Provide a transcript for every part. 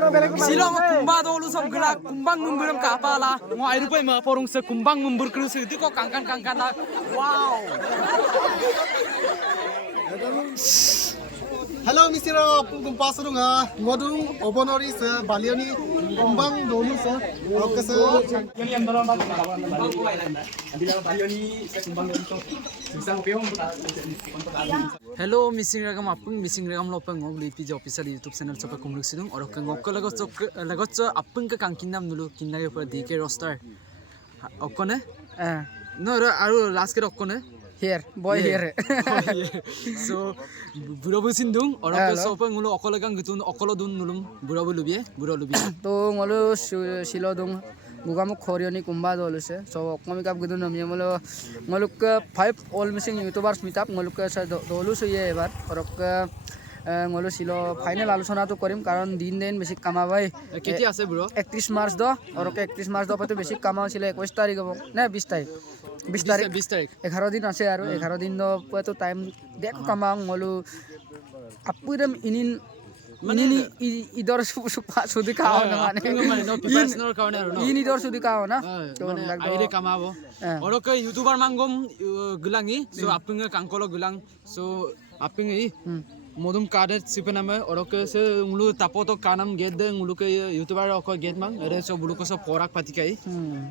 Silong kumba dolu som gelak kumbang numburam kapala ngo ai rupai ma porong se kumbang mumbur kru se ko kangkan la wow. Hello Mr. Kumpasarung ngodung obonori se balioni kumbang dolu se oke se Hello missing ragam apung missing ragam lopeng ngog lipi je official YouTube channel chopa kumluk sidung oro ka ngok ka lagos apung ka kangkinam nulu kinna ke DK roster okone no aru last ke okone Here, boy here. So burabu sindung oro ka sopa ngulu okole kang gitun okolo dun nulum burabu lubi. To ngolo silo dung gugamu khorioni kumba doluse so okami kap gidun nami ngoluk 5 all missing YouTubers meetup ngoluk sa dolus ye ebar orok ngolo silo final আলোচনা তো করিম কারণ দিন বেশি কামাবাই কেতি আছে bro 31 March দ orok 31 March দ পতে বেশি কামাও ছিল 21 তারিখ হবো না 20 তারিখ 20 তারিখ 11 দিন আছে আর 11 দিন দ পতো টাইম দেখো কামাও ngolo আপুরম ইনিন মানে ইদর সুদি খাও না মানে নো পার্সোনাল কারণে আর নো ইদর সুদি খাও না তো আইরে কামাবো orok ka YouTuber mangom gulangi so apung kangkolo gulang so apung modum kadet sipename orok se ngulu tapoto kanam get de ngulu ke YouTuber ok get mang ere so bulu ko so porak patikai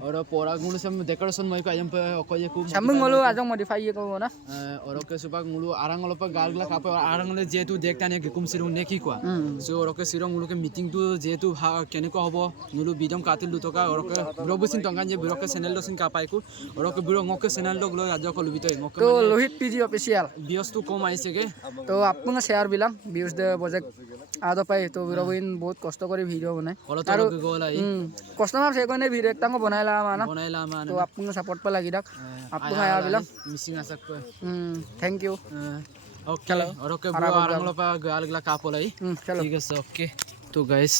oro porak ngulu sam decoration moi ka ayam pe ok ye ku sam ngulu ajong modify ye ko na orok se bag ngulu arang olopa galgla kape arang le jetu dektane ke kum sirung neki kwa so orok sirung ngulu ke meeting tu jetu kene ko hobo ngulu bidom katil lu toka orok brobusin tongan je brok channel lo sin ka pai ku orok biro ngok channel log lo ajo ko lubitoi ngok to lohit pg official bios tu kom aise ke তো আপনার share বিলাম views দে project আদো পাই তো বিরবিন বহুত কষ্ট করে video বানাই আর কষ্ট মাপ সে কোনে ভিডিও একটা বনাইলাম না তো আপনার সাপোর্ট পা লাগি রাখ আপনার আয়া বিলাম মিসিং আসাক থ্যাংক ইউ ওকে আর ওকে বড় আরাংলো পা গালগলা কাপলাই ঠিক আছে ওকে তো guys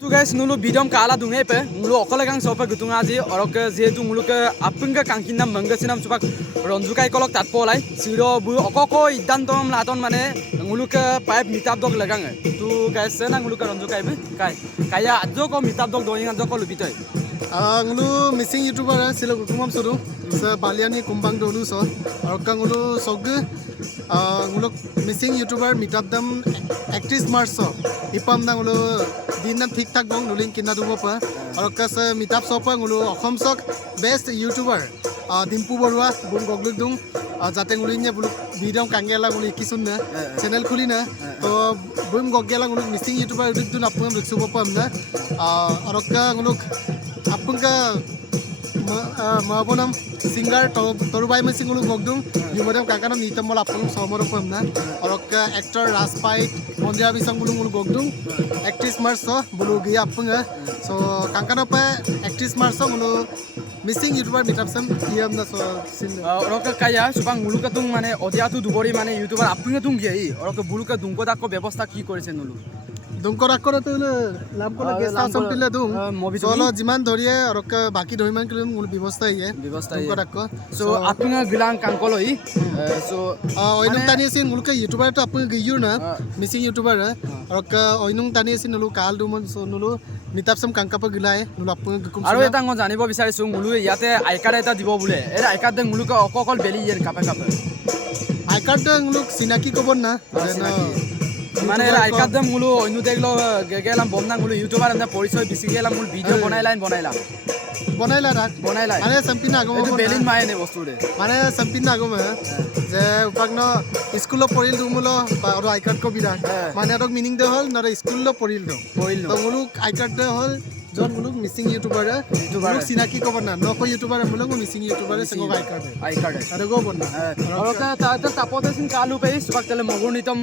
tu guys nulu bidom kala dungai pe ngulu okole kang sopa gutung aji orok je tu ngulu ke apung ka kangkin nam mangga sinam supak ronjukai kolok tat polai siro bu okoko idan tom laton mane ngulu ke pipe meetup dog lagang tu guys sena ngulu ke ronjukai be kaya ajo ko meetup dog doing ajo ko lubitoi ngulu missing YouTuber silo kumam sudu se baliani kumbang dolu so orok ngulu sog ngulu missing YouTuber meetup dam 31 March so ipam na ngulu दिन ठीक ठाक दं नुलिं किना दुबो पा और कस मिताप सोपा ngulu Assam sok best YouTuber Dimpu Barua বুন গগলুক দুং যাতে ngulinya buluk video kangela nguli kisunna channel khulina to bum gogela nguluk missing YouTuber udik dun apung riksu popam na orokka nguluk apunga mabonam singer torubai masing nguluk gogdung yumodam kangkana nitam mol apung somor popam na orokka actor Raspite mondia bisang bulung nguluk gogdung 31 March so bulu gia apunga so kangkana pa 31 March so ngulu missing YouTuber meetup sam diam na so sin orok kaya subang ngulu ka tung mane odia tu dubori mane YouTuber apunga tung giai orok bulu ka dungko dakko ব্যবস্থা কি করেছে নলু দুংকর আকরে তো লাভ কলা guest হাউস সম্পিলে দুং চলো জিমান ধরিয়ে অরক বাকি ধরিমান kilo মুল ব্যবস্থা ইয়ে দুংকর আক সো আপুঙা গিলাং কাংকলই সো ওইনুং তানি সিন মুলকে ইউটিউবার তো আপুঙা গিয়ুর না মিসিং ইউটিউবার অরক ওইনুং তানি সিন নলু কাল দুমন সো নলু মিতাপ সাম কাংকাপ গিলাই নলু আপুঙা গুকুম আৰু এটা মই জানিব বিচাৰিছো মুলু ইয়াতে আই কাৰ্ড এটা দিব বুলে এ আই কাৰ্ড দে মুলুক অকল বেলি ইয়েন কাপে আই কাৰ্ড দে মুলুক সিনাকি কবন না মানে আই কাৰ্ড দে মুলু অন্য দেখলো গেলাম বমনা মুলু ইউটিউবাৰ এনে পৰিচয় বিচি গেলাম মুল ভিডিও বনাইলা মানে সম্পিনা আগম এটো বেলিন মাই নে বস্তু দে মানে সম্পিনা আগম যে উপাগ্ন স্কুল পড়িল দুমুলো আর আই কার্ড কো বিরাট মানে এটো মিনিং দে হল নরে স্কুল পড়িল তো মুলুক আই কার্ড দে হল জন মুলুক মিসিং ইউটিউবার মুলুক সিনাকি কবর না নকো ইউটিউবার মুলুক মিসিং ইউটিউবার সঙ্গ আই কার্ড আর গো বন আর তা তাপতে সিন কালু পে সুবাক তেলে মগুনিতম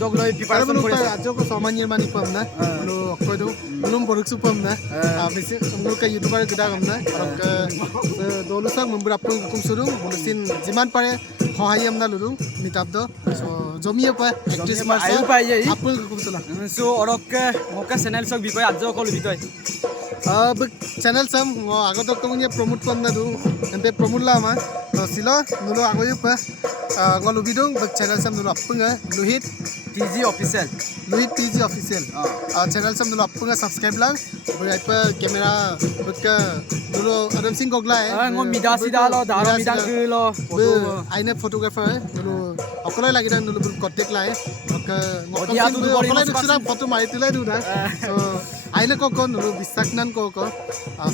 দগ লই প্রিপারেশন করে আজো কো সামান্য মানি পাম না মুলু অকয় দো মুলুম বরকসু পাম না মিসিং মুলুক ইউটিউবার গদা গম না আর দolusak memberapun hukum surung bulusin jiman pare hohayam na lulu mitab do so jomiye pa 31 March ayu pai jai apun hukum sula so orok moka channel sok bipai ajo kol bitoi channel sam agot ko nge promote pam na du ente promote la ma to silo nulo agoyu pa ngolu bidung channel sam nulo apun luhit TG official. Lohit TG official. Channel sam dulu appunga subscribe lang. Berapa kamera berka dulu Adam Singh Goglai. Ngom mida sida lo, daro mida ke lo. Aine photographer dulu. Okolai lagi dan dulu kontak lai. Maka dia tu dulu okolai dulu foto mari tu lai dulu dah. So aine kok dulu bisaknan kok.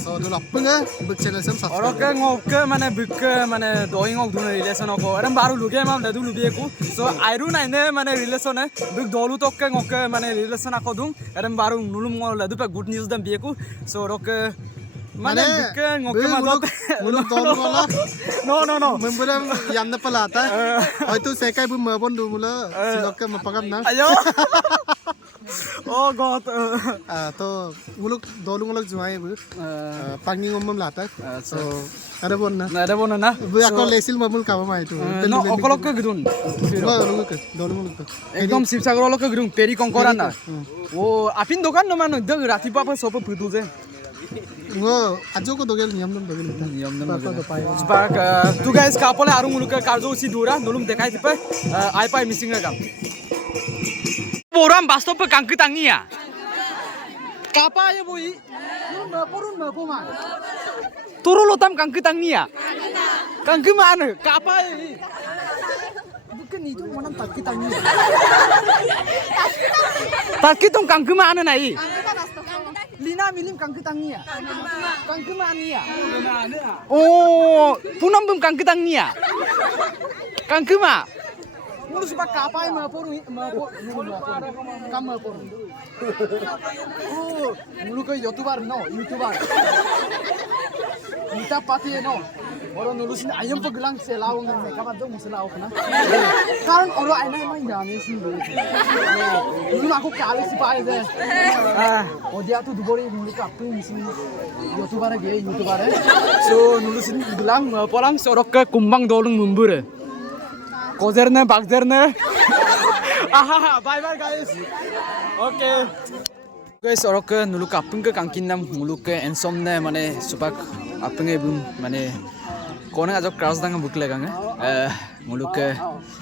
So dulu appunga berk channel sam subscribe. Orang ke ngok ke mana buk mana doi ngok dulu relation aku. Orang baru luge mam dah dulu biaku. So Iron aine mana relation eh. Buk dulu tok ke ngok ke mana relation aku dung. Orang baru nulum ngol dah tu good news dah biaku. So orang ke mana buk ngok ke mazat. Muluk dolu ngolah. No. Memberam yang na pala ta. Itu sekai bu mabon du mula silok ke mapagam na. Ayo. Oh God. To muluk dolu ngolak juai bu. Pangni ngomam lata. So ada bon na. Ada bon na. Bu ako lesil mabul kawa mai tu. No okolok ke gedun. Dolu muluk ke. Ekdom Sibsagar olok ke gedung peri kongkoran na. Oh apin dokan no mano dag rati papa sopa putu je. Ngo ajo ko dogel niam dom dogel. Sebab tu guys kapoleh arung muluk ke karjo si dura nulum dekai tipe iPad missing agam. Orang bastop pe kangke tangia. Kapa ya boy? Purun ma. Turu lotam kangke tangia. Kangke mana? Kapa ya? Bukan itu mana taki tangia. Taki tum kangke mana nai? Lina milim kangke tangia. Kangke mania. Oh, punam bum kangke tangia. Kangke ma. Mulu sebab kapai mapurun. Kam mapurun. Oh, mulu ke YouTuber no, YouTuber. Kita pati no. Orang nulisin ayam pegelang selau dengan mereka pada muselau kena. Karena orang aina emang jangan sih. Dulu aku kali sih pak aja. Oh dia tuh dubori mulu ke apa misi YouTuber aja YouTuber. So nulisin gelang polang sorok ke kumbang dolung mumbur. Kozerne, bagzerne. Bye guys. Okay. Guys, orang ke nuluk apeng ke kangkin nam muluk ke ensomne mana supak apeng ebum mana kona ajak cross danga buk leganga muluk ke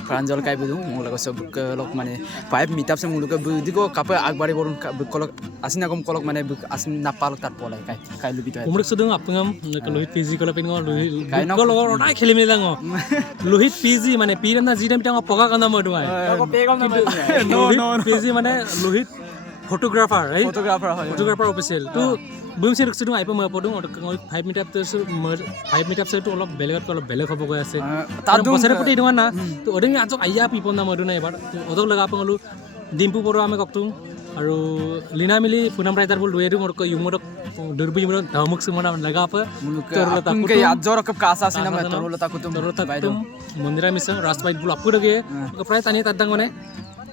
pranjal kai budung muluk ke sebuk ke lok mana five meetup se muluk ke budiko kape akbari borun buk kolok asin akom kolok mana buk asin napal tar polai kai lubi tu. Umur sedang apengam Lohit PG kalau pengen Lohit kalau orang nak kheli melang Lohit PG mana piran na jiram pitang poka kanda mau doai. No. PG mana Lohit photographer, right? Photographer official. Tu belum sih sedang apa mau podong orang 5 meetup tu orang belajar kalau belajar apa kau ase. Tadu pasal putih itu mana? Tu orang yang ajak ayah people nama orang ni bar. Tu orang laga apa ngalu dimpu poro ame koktung. Aru Lina mili punam writer bol dua itu orang kau yumor derby yumor dhamuk semua nama laga apa? Apeng ke yadzor ke kasa sih nama terus letak kutum. Mundira misal ras bait bol apa lagi? Kau pernah tanya tentang mana?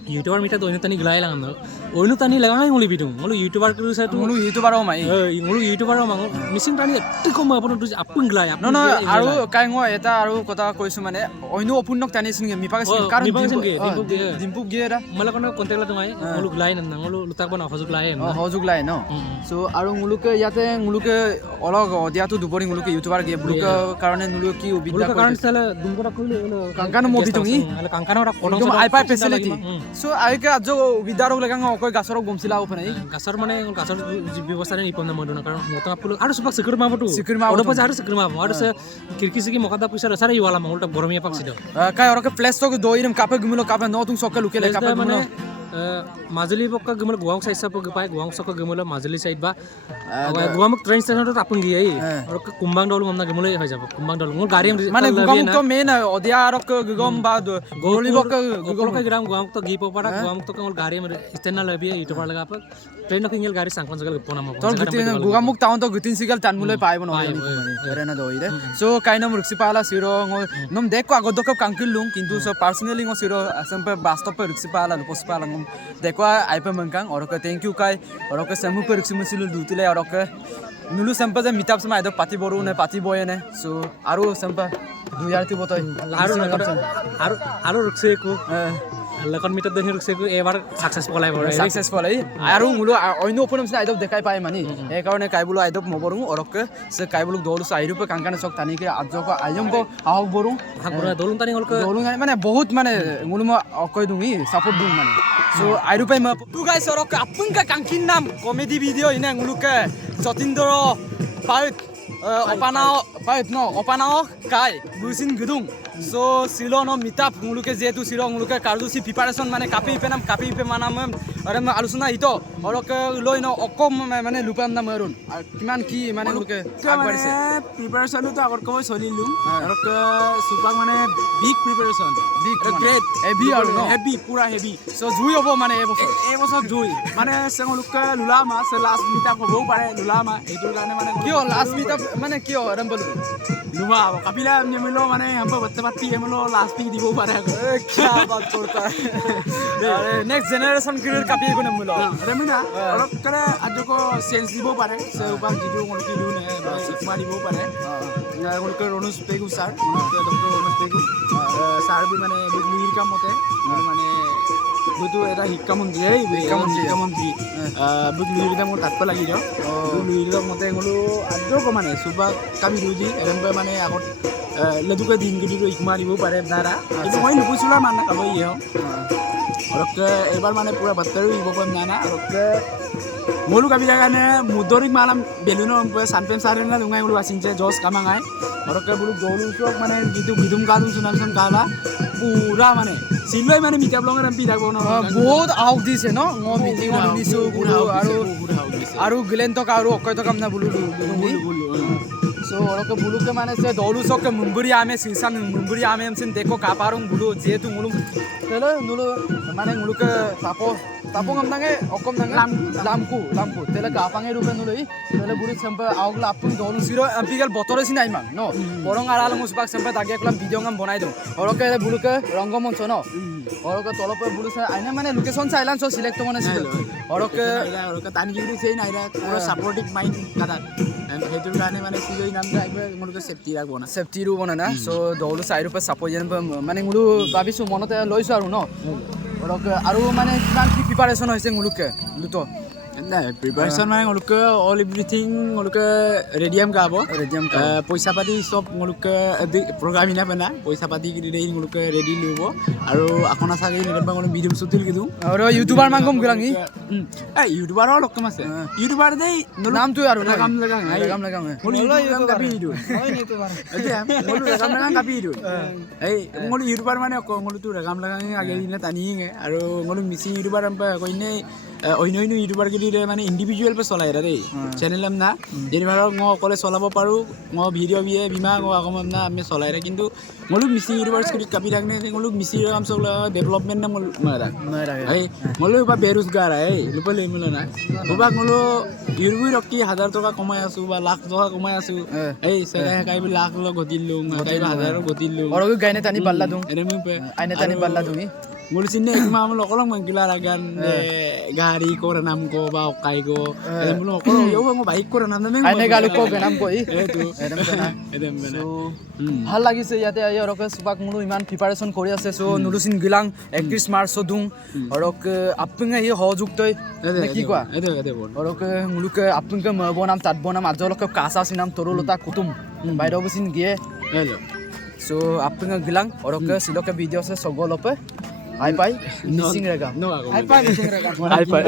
YouTuber minta tu ini tani gelai lang ando. Onu tani lagang nguli bidung. Ngulu YouTuber kerja saya tu. Ngulu YouTuber orang mai. Ngulu YouTuber orang mang. Missing tani tikom apa tu apung gelai. No. Aru kai ngo eta aru kota koisu mana. Onu opun nok tani singe mipakas karan dimpu gera. Malah kono kontak lah tu mai. Ngulu gelai nanda. Ngulu lutak pun hozuk gelai. Hozuk gelai no. So aru ngulu ke yate ngulu ke olog dia tu dubori ngulu ke YouTuber ge ngulu ke karane ngulu ki ubida. Ngulu ke karane sela dimpu rak kuli. Kangkano mo bitungi. Kangkano rak kodong. Jom iPad facility. So ayo ke ajo bidarok legang okoi gasorok gomsila open ai. Gasar mana gasar ବ୍ୟବସ୍ଥା ରେ ନିପନ୍ଦ ମଣ୍ଡନ କାରଣ ମତ Apple ଆରୁ ସୁpak security ମାପଟୁ Security ma ଓଡ ପଛ ଆରୁ security ମାପ ଆରୁ ସେ କିରକିସି କି ମକାदा ପଇସା ରସାରେ ଇୱାଲା ମଙ୍ଗଲଟା ବରମିया ପାksi ଦ kai orok ke flash tok doirim kape gumulo kape no tung sokke lukele kape মানে gumulo. মাজুলী পক্কা গমল গুৱাং সাইড সাপ পায় গুৱাং সক গমল মাজুলী সাইড বা গুৱামক ট্রেন স্টেশনত আপন গিয়ে আর কুম্বাং দল মমনা গমলে হৈ যাব কুম্বাং দল মোর গাড়ি Mana gugam to main odia arok gugam ba goli bok গগল কে গ্রাম গুৱাং তো গি পপাৰা গুৱাং তো মোর গাড়ি স্টেনা লবি ইউটিউবার লাগা প ট্রেন কিংগল গাড়ি সাংকন জগল পনাম ton gutin gugam muk taon to gutin sigal tan mulai pai bono erena doire so kainam ruksi pala siro nom dekko agodok kankil lung kintu so personally ngo siro sampe bastop ruksi pala lupos pala ngom dekko aipa mangkang orok thank you kai orok samu per ruksi musil dutile orok nulu sampe je meetup sama edo pati boru ne pati boy ne so aru sampe 2000 ti botoi আরো রুকছে কো lekon mitat deh hiruk seku ebar successful ay bore successful এই আৰু মুলো অন্য ওপনম সিনা আইদব দেখাই পায় মানি এই কারণে কাইবুলো আইদব মবরু অরক সে কাইবুলো দৌলু সাইরুপ কাঙ্কানে সক তানিকে আজক আইজম আহক borrow hakura dolun tani ngol ke দৌলু মানে বহুত মানে মুলো অকয় দুঙি সাপোর্ট দুং মানে সো আইরুপাই মা টু গাইস অরক আপনকা কাঙ্কিন নাম কমেডি ভিডিও ইনে মুলুকে সতীন্দ্র পাইট অপানাও কাই বুসিন গুদুং সো সিলো ন মিটাপ মুলুকে যেহেতু সিলো মুলুকে কার্যসি প্রিপারেশন মানে কাপি পে মানাম আরে আলোচনা ইতো অরক লই ন অকম মানে লুপাম নাম আৰুন কিমান কি মানে মুলুকে আগবাঢ়িছে প্ৰিপাৰেশ্যনটো আগত কম চলিলোঁ আৰু চুপাক মানে big preparation big great heavy আৰু ন হেভি পুৰা হেভি সো জুই হ'ব মানে এই বছৰ জুই মানে তেওঁলোকে লোলামা লাষ্ট মিটাপ হ'বও পাৰে লোলামা এইটোৰ কাৰণে মানে কিয় লাষ্ট মিটাপ মানে কিয় আৰম্ভ লোৱা কাপিলা নিমিলো মানে হাম্পা বাচ্চা পাতি এমলো লাষ্ট পিক দিবও পাৰে क्या बात करता है अरे नेक्स्ट जनरेशन के लिए काफी गुण मिलो ৰেমিনা অলপ কৰে আজকো চেঞ্জ দিবও পাৰে সে উপাক যিটো মলকি দিও নে ইকমা দিবও পাৰে তেওঁলোকে Ronuj Pegu sir doctor Ronuj Pegu sir বি মানে লুইৰ কামতে মানে বুটো এটা শিক্ষামন্ত্ৰী শিক্ষামন্ত্ৰী বুট লুইৰ কাম তাতপ লাগি দিও লুইৰ মতে গলো আজকো মানে সুবা কামি দিউজি এৰমবে মানে আগত লেদুকে দিন গিদিও ইকমা দিবও পাৰে দাৰা কিন্তু মই নুপুছিলা মানে কাব ইয়ে অৰকে এবাৰ মানে পুৰা বাত্তাৰো ইব পাম না অৰকে মলু কাবিলা কাৰণে মুদৰিক মালাম বেলুনো সানপেম সাৰেনা লুঙাই বলু আসিনছে জস কামাঙাই অৰকে বলু গলু চক মানে গিতু গিদুম কাদুম সুনামসম কালা পুৰা মানে সিলই মানে মিটাপ লঙৰ এমপি থাকব ন বহুত আউক দিছে ন ম মিটিং নিছো বুলু আৰু গিলেন্তক আৰু অকয় তক আমনা বুলু সো অৰকে বুলুকে মানে সে দৌলু সক মুম্বুরি আমে সিসান মুম্বুরি আমে এমসিন দেখো কাপারং বুলু যেহেতু মুলু তেলে নুলু মানে মুলুকে tapong am nange okom nange lamku tele kapange rupe nului tele buru sampai augla apun dolu siro ampigal botore sin aiman no borong aral musbak sampai tagi eklam video ngam bonai dum oroke bulu ke rongomon sono oroke tolope bulu sa aina mane location sailan so select mane sil oroke tani jiru sei naira pura supportive mind kata hetur gane mane sigoi namda ekbar muluke safety rakbo na safety ru bona na so dolu side rupe support jen mane mulu babisu monote loisu aru no oroke aru mane kiman ki preparation hoise muluke luto না preparation মানে তেওঁলোকে all everything তেওঁলোকে radium গাব পইচা পাতি চব তেওঁলোকে programme ইনা পেনা পইচা পাতি ৰেডি তেওঁলোকে ৰেডি ল'ব আৰু আপোনাৰ চাগে নিৰবা কোনো ভিডিঅ' শ্বুটিং কিদু আৰু ইউটিউবাৰ মাংগম গলাঙি ইউটিউবাৰৰ লক্ষম আছে ইউটিউবাৰ দেই নামটো আৰু কাম লগাং কাপি দিও এতিয়া মোলো কাম লগাং কাপি দিও এই মোলো ইউটিউবাৰ মানে মোলো তো কাম লগাং আগে দিনে টানিঙে আৰু মোলো মিসি ইউটিউবাৰ আম কইনে অন্য ইউটিউবাৰ গিলে মানে ইন্ডিভিজুৱেল পে চলাই ৰে চ্যানেল আম না যেনিবা মই অকলে চলাব পাৰো মই ভিডিঅ' বিয়ে বিমা মই আগম না আমি চলাই ৰে কিন্তু মোলো মিসি ইউটিউবাৰ স্কুটি কাপি রাখনে মোলো মিসি কাম চলা ডেভেলপমেন্ট না মোলো মারা এই মোলো বা বেৰোজগাৰ এই লুপলে মিলো না ওবা মোলো ইউটিউব ৰকি 1000 টকা কমাই আছো বা লাখ টকা কমাই আছো এই সেটা কাইবি লাখ লগ গদিলু কাইবি 1000 গদিলু আৰু গাইনে টানি বাল্লা দুং এরমি পে আইনে টানি বাল্লা দুঙি মোলো সিনে ইমা মোলো অকলং মংকিলা রাগান গাড়ি করে নাম কো বা অকাই কো মোলো অকল ইও মই বাইক করে নাম না আইনে গালু কো নাম কই এটো এদম বেনা ভাল লাগিছে ইয়াতে আই অৰকে সুবাক মুলু ইমান প্ৰিপাৰেচন কৰি আছে সো নুলুসিন গিলাং 31 মাৰ্চ দুং অৰকে আপঙে হি হযুক্তই কি কোৱা অৰকে মুলুকে আপঙকে বনাম তাত বনাম আজলকে কাসা সিনাম তৰুলতা কুতুম বাইৰবসিন গিয়ে হেলো সো আপঙে গিলাং অৰকে সিলকে ভিডিঅ আছে সগলপে আই পাই মিসিং ৰেগা নো আই পাই মিসিং ৰেগা আই পাই